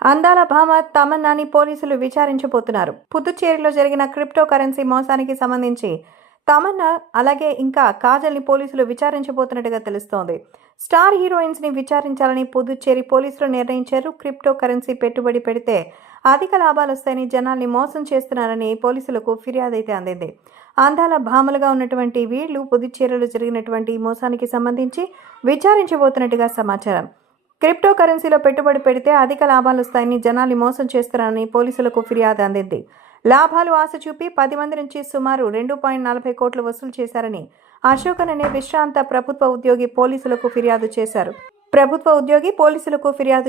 అందాల భామ తమన్నాని పోలీసులు విచారించబోతున్నారు. పుదుచ్చేరిలో జరిగిన క్రిప్టో కరెన్సీ మోసానికి సంబంధించి తమన్నా అలాగే ఇంకా కాజల్ని పోలీసులు విచారించబోతున్నట్టుగా తెలుస్తోంది. స్టార్ హీరోయిన్స్ ని విచారించాలని పుదుచ్చేరి పోలీసులు నిర్ణయించారు. క్రిప్టో కరెన్సీ పెట్టుబడి పెడితే అధిక లాభాలు వస్తాయని జనాల్ని మోసం చేస్తున్నారని పోలీసులకు ఫిర్యాదైతే అందింది. అందాల భామలుగా ఉన్నటువంటి వీళ్లు పుదుచ్చేరిలో జరిగినటువంటి మోసానికి సంబంధించి విచారించబోతున్నట్టుగా సమాచారం. క్రిప్టో కరెన్సీలో పెట్టుబడి పెడితే అధిక లాభాలు వస్తాయని జనాల్ని మోసం చేస్తున్నారని పోలీసులకు ఫిర్యాదు అందింది. లాభాలు ఆశ చూపి 10 మంది నుంచి సుమారు 2.40 కోట్లు వసూలు చేశారని అశోకన్ అనే విశ్రాంత ప్రభుత్వ ఉద్యోగి పోలీసులకు ఫిర్యాదు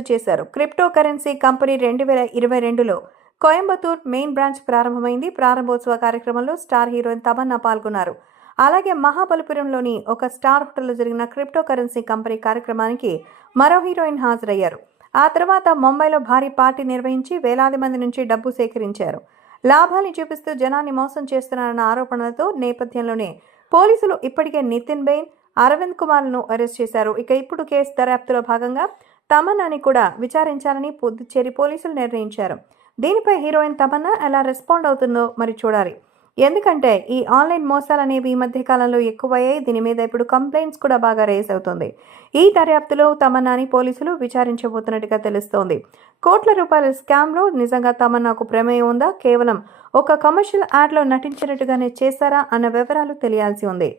చేశారు. క్రిప్టో కరెన్సీ కంపెనీ 2022లో కోయంబత్తూర్ మెయిన్ బ్రాంచ్ ప్రారంభమైంది. ప్రారంభోత్సవ కార్యక్రమంలో స్టార్ హీరోయిన్ తమన్నా పాల్గొన్నారు. అలాగే మహాబలిపురంలోని ఒక స్టార్ హోటల్లో జరిగిన క్రిప్టో కరెన్సీ కంపెనీ కార్యక్రమానికి మరో హీరోయిన్ హాజరయ్యారు. ఆ తర్వాత ముంబైలో భారీ పార్టీ నిర్వహించి వేలాది మంది నుంచి డబ్బు సేకరించారు. లాభాన్ని చూపిస్తూ జనాన్ని మోసం చేస్తున్నారన్న ఆరోపణలతో నేపథ్యంలోనే పోలీసులు ఇప్పటికే నితిన్ బెయిన్, అరవింద్ కుమార్లను అరెస్ట్ చేశారు. ఇక ఇప్పుడు కేసు దర్యాప్తులో భాగంగా తమన్నాని కూడా విచారించాలని పుదుచ్చేరి పోలీసులు నిర్ణయించారు. దీనిపై హీరోయిన్ తమన్నా ఎలా రెస్పాండ్ అవుతుందో మరి చూడాలి. ఎందుకంటే ఈ ఆన్లైన్ మోసాలు అనేవి ఈ మధ్య కాలంలో ఎక్కువయ్యాయి. దీని మీద ఇప్పుడు కంప్లైంట్స్ కూడా బాగా రేస్ అవుతుంది. ఈ దర్యాప్తులో తమన్నాని పోలీసులు విచారించబోతున్నట్టుగా తెలుస్తోంది. కోట్ల రూపాయల స్కామ్లో నిజంగా తమన్నాకు ప్రమేయం ఉందా, కేవలం ఒక కమర్షియల్ యాడ్లో నటించినట్టుగానే చేశారా అన్న వివరాలు తెలియాల్సి ఉంది.